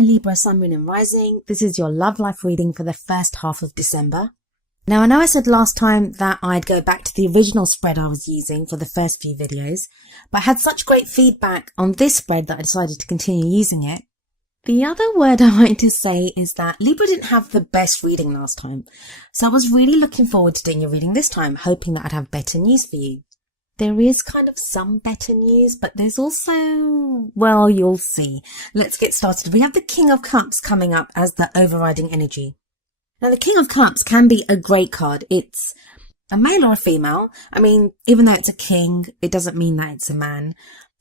there, Libra, Sun, Moon and Rising. This is your love life reading for the first half of December. Now, I know I said last time that I'd go back to the original spread I was using for the first few videos, but I had such great feedback on this spread that I decided to continue using it. The other word I wanted to say is that Libra didn't have the best reading last time, so I was really looking forward to doing your reading this time, hoping that I'd have better news for you. There is kind of some better news, but there's also, well, you'll see. Let's get started. We have the King of Cups coming up as the overriding energy. Now, the King of Cups can be a great card. It's a male or a female. I mean, even though it's a king, it doesn't mean that it's a man.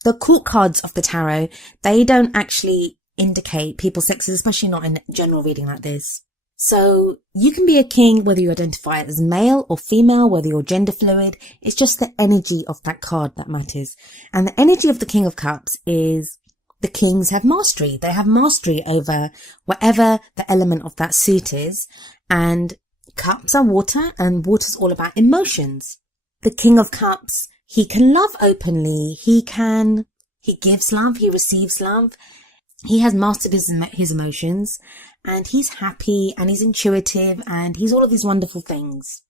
The court cards of the tarot, they don't actually indicate people's sexes, especially not in general reading like this. So you can be a king whether you identify as male or female, whether you're gender fluid. It's just the energy of that card that matters. And the energy of the King of Cups is the kings have mastery. They have mastery over whatever the element of that suit is. And cups are water, and water's all about emotions. The King of Cups, he can love openly. He gives love. He receives love. He has mastered his emotions, and he's happy, and he's intuitive, and he's all of these wonderful things.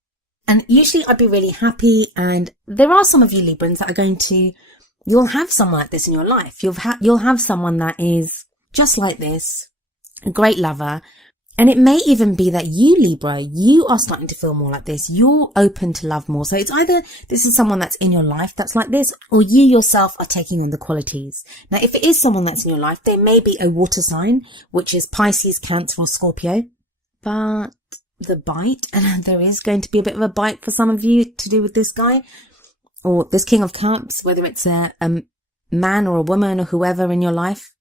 And usually I'd be really happy, and there are some of you Librans that are going to, you'll have someone like this in your life. You'll have someone that is just like this, a great lover. And it may even be that you, Libra, you are starting to feel more like this. You're open to love more. So it's either this is someone that's in your life that's like this, or you yourself are taking on the qualities. Now, if it is someone that's in your life, there may be a water sign, which is Pisces, Cancer or Scorpio. But the bite, and there is going to be a bit of a bite for some of you to do with this guy, or this King of Cups, whether it's a man or a woman or whoever in your life.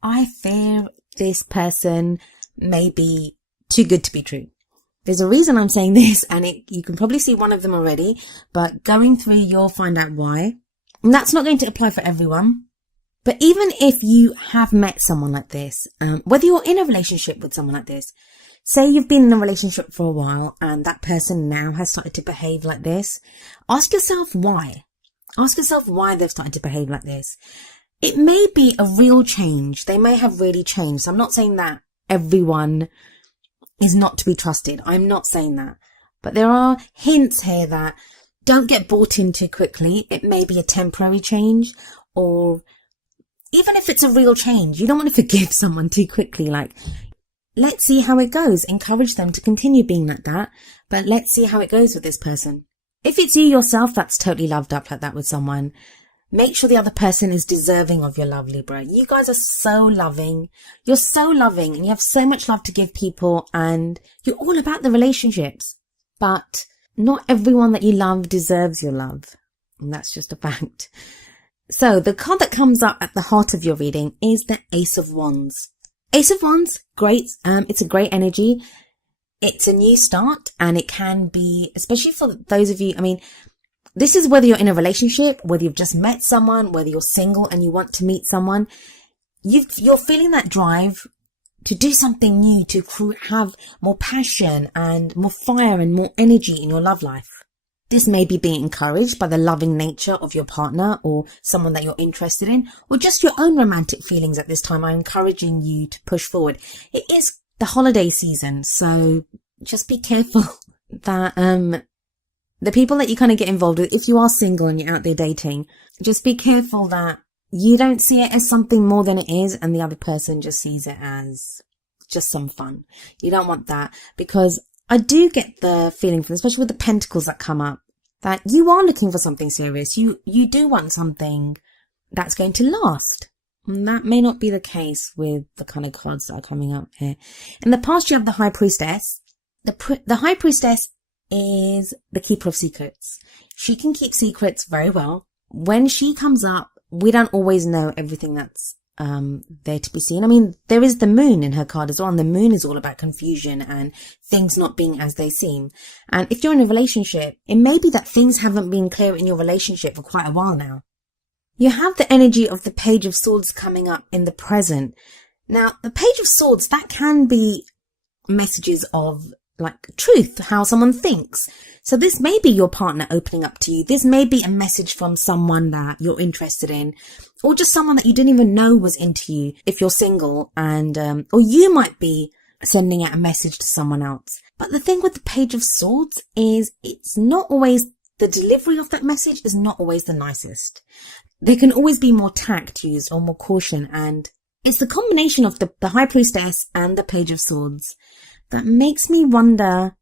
I fear this person may be too good to be true. There's a reason I'm saying this, and you can probably see one of them already, but going through, you'll find out why. And that's not going to apply for everyone. But even if you have met someone like this, whether you're in a relationship with someone like this, say you've been in a relationship for a while and that person now has started to behave like this, ask yourself why. Ask yourself why they've started to behave like this. It may be a real change. They may have really changed. So I'm not saying that everyone is not to be trusted. I'm not saying that. But there are hints here that don't get bought in too quickly. It may be a temporary change, or even if it's a real change, you don't want to forgive someone too quickly. Like, let's see how it goes. Encourage them to continue being like that, but let's see how it goes with this person. If it's you yourself that's totally loved up like that with someone, make sure the other person is deserving of your love, Libra. You guys are so loving. You're so loving, and you have so much love to give people, and you're all about the relationships. But not everyone that you love deserves your love. And that's just a fact. So the card that comes up at the heart of your reading is the Ace of Wands. Ace of Wands, great. It's a great energy. It's a new start, and it can be, especially for those of you, I mean, this is whether you're in a relationship, whether you've just met someone, whether you're single and you want to meet someone. You're feeling that drive to do something new, to have more passion and more fire and more energy in your love life. This may be being encouraged by the loving nature of your partner or someone that you're interested in, or just your own romantic feelings at this time are encouraging you to push forward. It is the holiday season, so just be careful that the people that you kind of get involved with, if you are single and you're out there dating, just be careful that you don't see it as something more than it is, and the other person just sees it as just some fun. You don't want that, because I do get the feeling, from, especially with the pentacles that come up, that you are looking for something serious. You do want something that's going to last. And that may not be the case with the kind of cards that are coming up here. In the past, you have the High Priestess. The High Priestess is the keeper of secrets. She can keep secrets very well. When she comes up, we don't always know everything that's there to be seen. I mean, there is the moon in her card as well, and the moon is all about confusion and things not being as they seem. And if you're in a relationship, it may be that things haven't been clear in your relationship for quite a while now. You have the energy of the Page of Swords coming up in the present. Now, the Page of Swords, that can be messages of like truth, how someone thinks. So this may be your partner opening up to you. This may be a message from someone that you're interested in, or just someone that you didn't even know was into you if you're single, and or you might be sending out a message to someone else. But the thing with the Page of Swords is it's not always, the delivery of that message is not always the nicest. There can always be more tact used or more caution, and it's the combination of the High Priestess and the Page of Swords that makes me wonder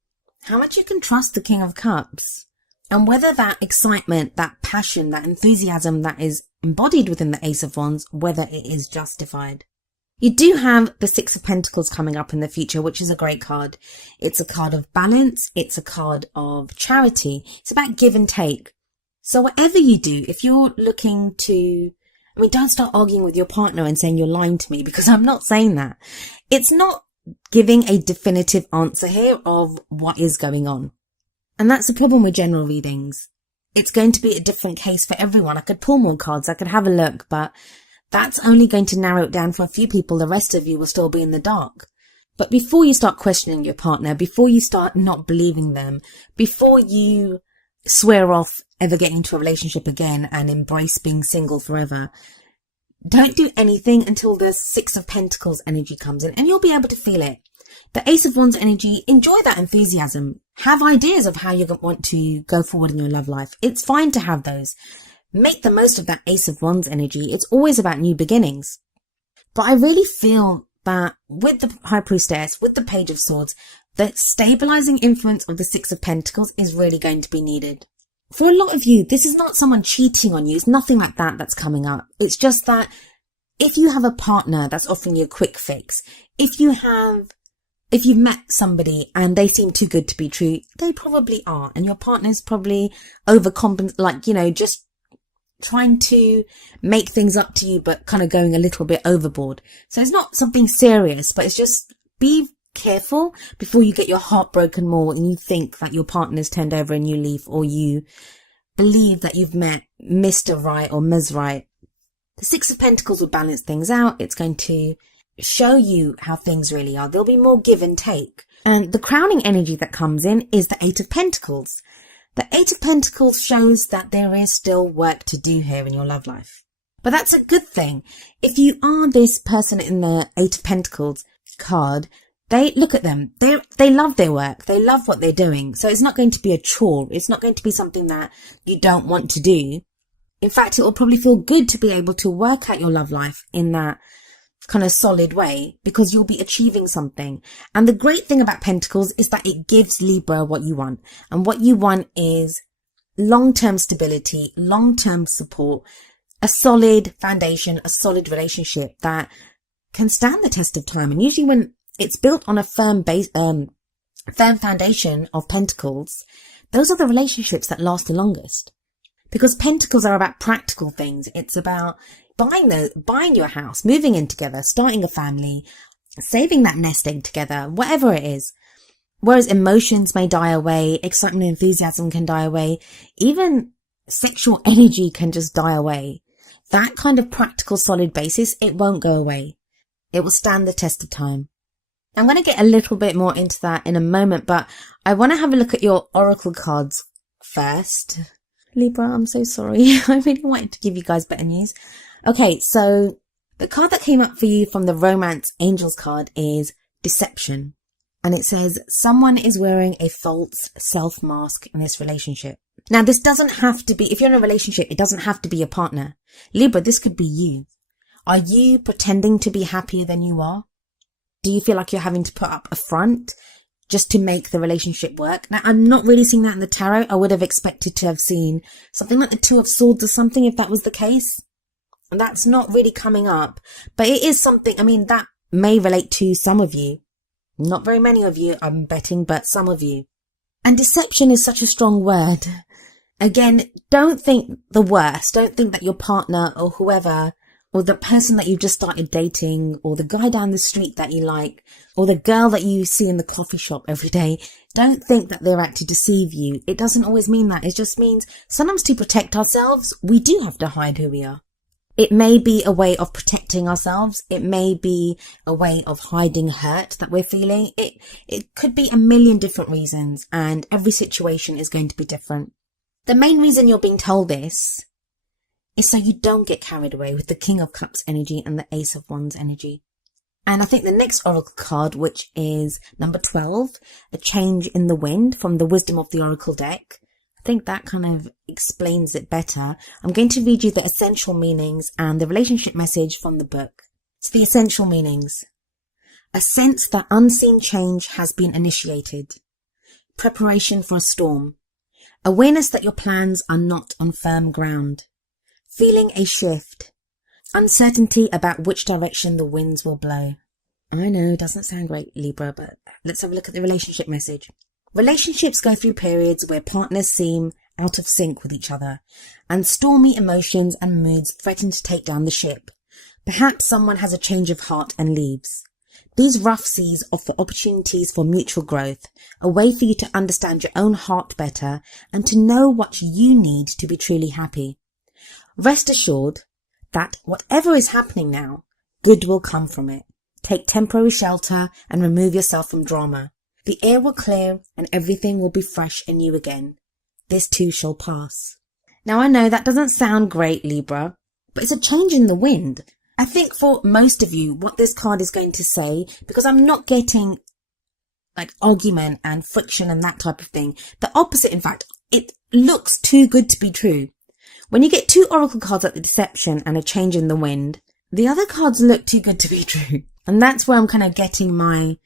how much you can trust the King of Cups, and whether that excitement, that passion, that enthusiasm that is embodied within the Ace of Wands, whether it is justified. You do have the Six of Pentacles coming up in the future, which is a great card. It's a card of balance. It's a card of charity. It's about give and take. So whatever you do, if you're looking to, don't start arguing with your partner and saying you're lying to me, because I'm not saying that. It's not giving a definitive answer here of what is going on. And that's the problem with general readings. It's going to be a different case for everyone. I could pull more cards. I could have a look, but that's only going to narrow it down for a few people. The rest of you will still be in the dark. But before you start questioning your partner, before you start not believing them, before you swear off ever getting into a relationship again and embrace being single forever, don't do anything until the Six of Pentacles energy comes in, and you'll be able to feel it. The Ace of Wands energy, enjoy that enthusiasm. Have ideas of how you want to go forward in your love life. It's fine to have those. Make the most of that Ace of Wands energy. It's always about new beginnings. But I really feel that with the High Priestess, with the Page of Swords, the stabilizing influence of the Six of Pentacles is really going to be needed. For a lot of you, this is not someone cheating on you. It's nothing like that that's coming up. It's just that if you have a partner that's offering you a quick fix, if you've met somebody and they seem too good to be true, they probably are. And your partner's probably just trying to make things up to you, but kind of going a little bit overboard. So it's not something serious, but it's just be careful before you get your heart broken more and you think that your partner's turned over a new leaf, or you believe that you've met Mr. Right or Ms. Right. The Six of Pentacles will balance things out. It's going to show you how things really are. There'll be more give and take. And the crowning energy that comes in is the Eight of Pentacles. The Eight of Pentacles shows that there is still work to do here in your love life. But that's a good thing. If you are this person in the Eight of Pentacles card, they look at them. They love their work. They love what they're doing. So it's not going to be a chore. It's not going to be something that you don't want to do. In fact, it will probably feel good to be able to work out your love life in that kind of solid way, because you'll be achieving something. And the great thing about Pentacles is that it gives Libra what you want. And what you want is long-term stability, long-term support, a solid foundation, a solid relationship that can stand the test of time. And usually when it's built on a firm foundation of Pentacles, those are the relationships that last the longest. Because Pentacles are about practical things. It's about buying your house, moving in together, starting a family, saving that nest egg together, whatever it is. Whereas emotions may die away, excitement and enthusiasm can die away, even sexual energy can just die away. That kind of practical, solid basis, it won't go away. It will stand the test of time. I'm going to get a little bit more into that in a moment, but I want to have a look at your oracle cards first. Libra, I'm so sorry. I really wanted to give you guys better news. Okay, so the card that came up for you from the Romance Angels card is Deception. And it says, someone is wearing a false self-mask in this relationship. Now, this doesn't have to be, if you're in a relationship, it doesn't have to be your partner. Libra, this could be you. Are you pretending to be happier than you are? Do you feel like you're having to put up a front just to make the relationship work? Now, I'm not really seeing that in the tarot. I would have expected to have seen something like the Two of Swords or something if that was the case. And that's not really coming up. But it is something, that may relate to some of you. Not very many of you, I'm betting, but some of you. And deception is such a strong word. Again, don't think the worst. Don't think that your partner or whoever, or the person that you just started dating, or the guy down the street that you like, or the girl that you see in the coffee shop every day, don't think that they're out to deceive you. It doesn't always mean that. It just means sometimes to protect ourselves, we do have to hide who we are. It may be a way of protecting ourselves. It may be a way of hiding hurt that we're feeling. It could be a million different reasons, and every situation is going to be different. The main reason you're being told this is so you don't get carried away with the King of Cups energy and the Ace of Wands energy. And I think the next oracle card, which is number 12, a change in the wind from the Wisdom of the Oracle deck, I think that kind of explains it better. I'm going to read you the essential meanings and the relationship message from the book. So the essential meanings. A sense that unseen change has been initiated. Preparation for a storm. Awareness that your plans are not on firm ground. Feeling a shift. Uncertainty about which direction the winds will blow. I know, doesn't sound great, Libra, but let's have a look at the relationship message. Relationships go through periods where partners seem out of sync with each other, and stormy emotions and moods threaten to take down the ship. Perhaps someone has a change of heart and leaves. These rough seas offer opportunities for mutual growth, a way for you to understand your own heart better and to know what you need to be truly happy. Rest assured that whatever is happening now, good will come from it. Take temporary shelter and remove yourself from drama. The air will clear and everything will be fresh and new again. This too shall pass. Now I know that doesn't sound great, Libra, but it's a change in the wind. I think for most of you, what this card is going to say, because I'm not getting like argument and friction and that type of thing. The opposite, in fact, it looks too good to be true. When you get two oracle cards like the deception and a change in the wind, the other cards look too good to be true. And that's where I'm kind of getting my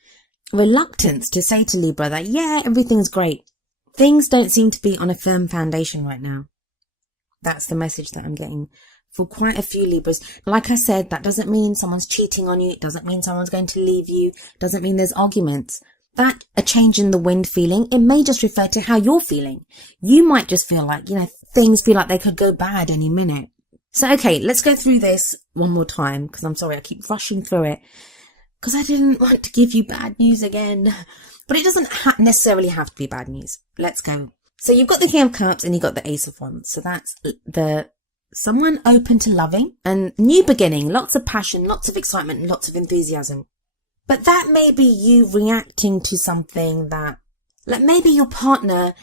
reluctance to say to Libra that, yeah, everything's great. Things don't seem to be on a firm foundation right now. That's the message that I'm getting for quite a few Libras. Like I said, that doesn't mean someone's cheating on you. It doesn't mean someone's going to leave you. It doesn't mean there's arguments. That a change in the wind feeling, it may just refer to how you're feeling. You might just feel like, things feel like they could go bad any minute. So, okay, let's go through this one more time, because I'm sorry, I keep rushing through it, because I didn't want to give you bad news again. But it doesn't necessarily have to be bad news. Let's go. So you've got the King of Cups and you've got the Ace of Wands. So that's someone open to loving and new beginning, lots of passion, lots of excitement, and lots of enthusiasm. But that may be you reacting to something that, like maybe your partner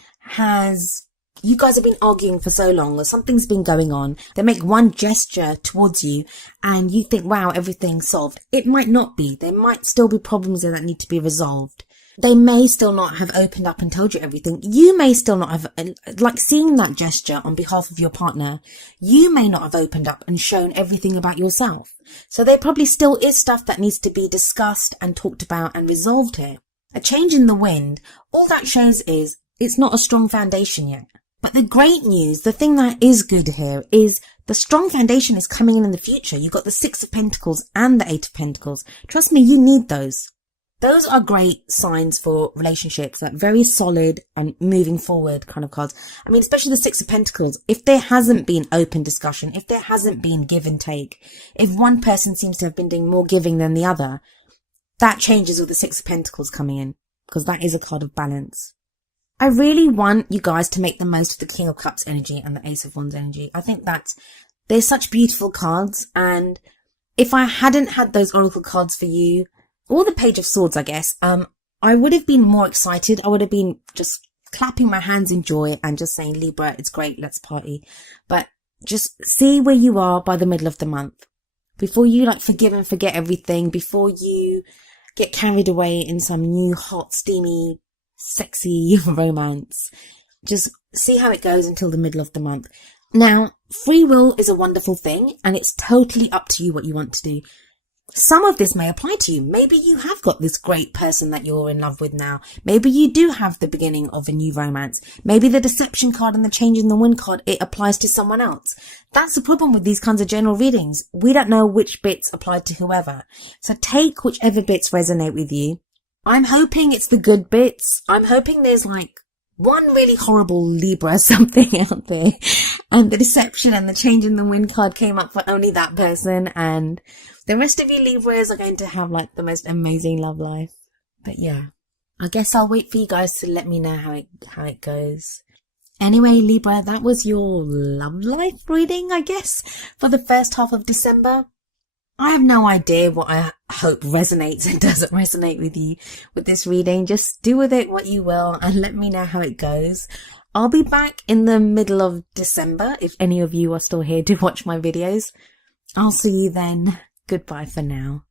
you guys have been arguing for so long, or something's been going on. They make one gesture towards you and you think, wow, everything's solved. It might not be. There might still be problems there that need to be resolved. They may still not have opened up and told you everything. You may still not have, like seeing that gesture on behalf of your partner, you may not have opened up and shown everything about yourself. So there probably still is stuff that needs to be discussed and talked about and resolved here. A change in the wind, all that shows is it's not a strong foundation yet. But the great news, the thing that is good here, is the strong foundation is coming in the future. You've got the Six of Pentacles and the Eight of Pentacles. Trust me, you need those. Those are great signs for relationships, like very solid and moving forward kind of cards. I mean, especially the Six of Pentacles. If there hasn't been open discussion, if there hasn't been give and take, if one person seems to have been doing more giving than the other, that changes with the Six of Pentacles coming in, because that is a card of balance. I really want you guys to make the most of the King of Cups energy and the Ace of Wands energy. I think that they're such beautiful cards, and if I hadn't had those oracle cards for you, or the Page of Swords, I guess, I would have been more excited. I would have been just clapping my hands in joy and just saying, Libra, it's great, let's party. But just see where you are by the middle of the month. Before you forgive and forget everything, before you get carried away in some new hot, steamy, sexy romance. Just see how it goes until the middle of the month. Now, free will is a wonderful thing, and it's totally up to you what you want to do. Some of this may apply to you. Maybe you have got this great person that you're in love with now. Maybe you do have the beginning of a new romance. Maybe the deception card and the change in the wind card, it applies to someone else. That's the problem with these kinds of general readings. We don't know which bits apply to whoever. So take whichever bits resonate with you. I'm hoping it's the good bits. I'm hoping there's one really horrible Libra something out there, and the deception and the change in the wind card came up for only that person, and the rest of you Libras are going to have the most amazing love life. But yeah, I guess I'll wait for you guys to let me know how it goes. Anyway, Libra, that was your love life reading, I guess, for the first half of December. I have no idea what I hope resonates and doesn't resonate with you with this reading. Just do with it what you will and let me know how it goes. I'll be back in the middle of December if any of you are still here to watch my videos. I'll see you then. Goodbye for now.